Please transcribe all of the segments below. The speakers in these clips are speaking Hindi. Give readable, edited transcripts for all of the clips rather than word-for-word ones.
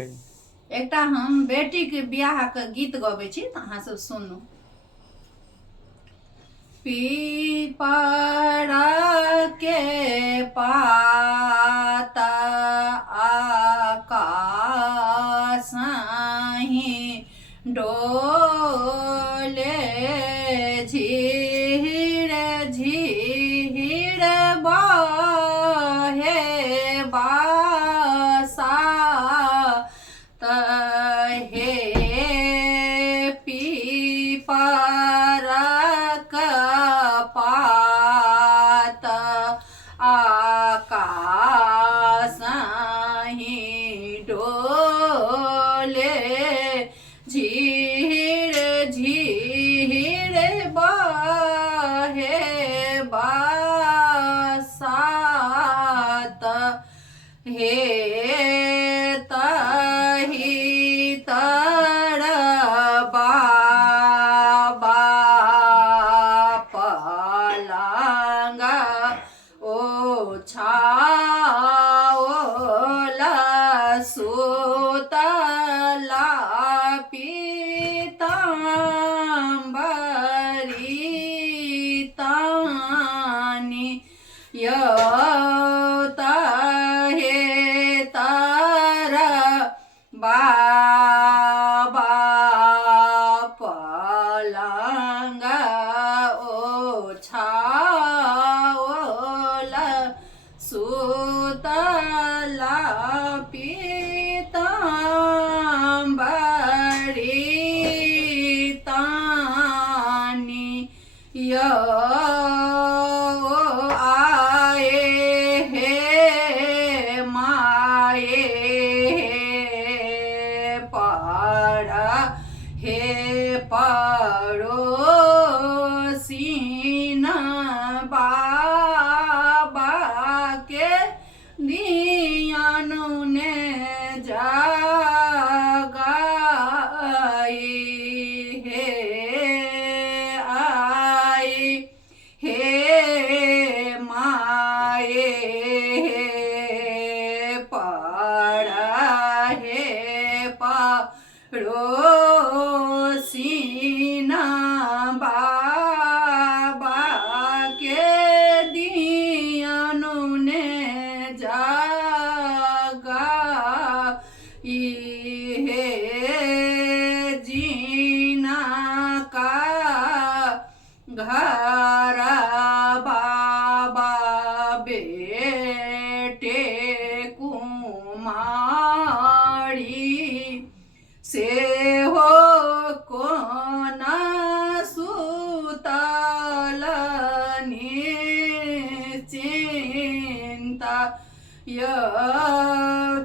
एकटा हम बेटी के बियाह के गीत गबै छी त अहाँ सब सुनू। पीपरा के पाता आकाशहि डोले, झीर झीर बहे बासात, हे पीपरक पात आकाशहि डोले, झीर झीर बहे बासात, हे तही तर बाबा पलंग ओछाओल, सुतला पीताम्बरी तानी, हे तर बाबा पलंग ओछाओल, सुतला पीताम्बरी तानी, आए हे माए पढ़ हे पड़ोसीन, बाबा के दियानु ने जगाई, हे आई हे माए पढ़ हे पड़ोसीन, बाबा के दियानु ने जगाई, हे जीना का घर बाबा बेटे कुमारी, से हो कोन सुतल निश्चिंता,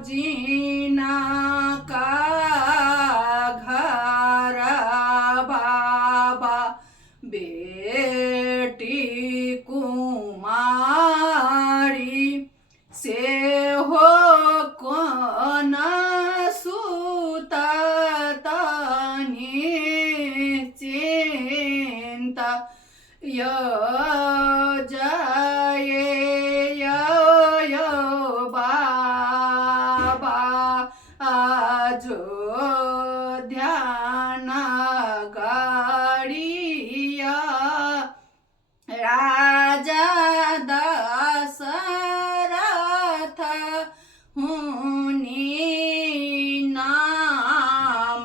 जीना का घर बाबा बेटी कुमारी, से हो कोन सुतत निश्चिंता, जय बाबा अयोध्या नगरिया, राजा दशरथ हुनी नामायो,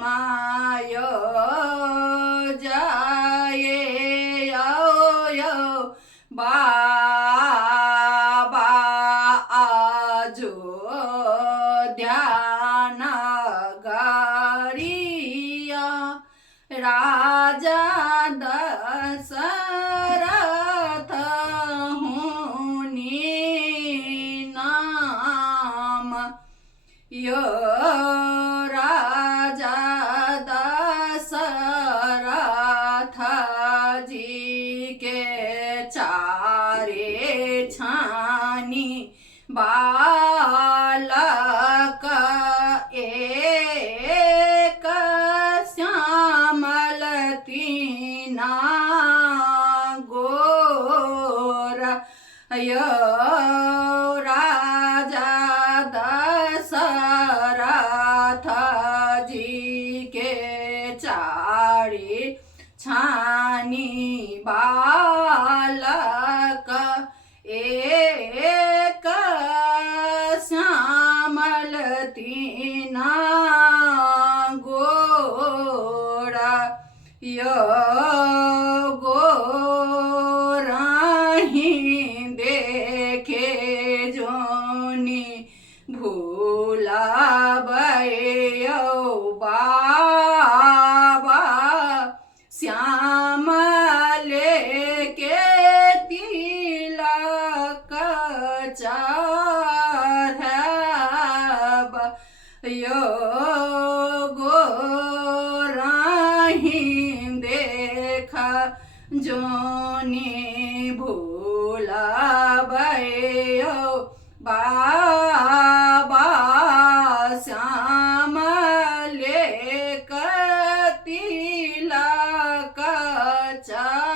जय बाबा अयोध्या नगरिया, राजा दशरथ हुनी नाम, राजा दशरथ जी के चारे छानी बालक, एक श्यामल तीना गोर, राजा दशरथ छानी बालक एक श्यामल तीना गोरा यो गोराही देखे जोनी भूला भयो बाबा श्याम लेके तिलक चढ़ब यो गोराही देख जोनी भूला भयो बाबा श्याम लेक तिलक चढ़ब।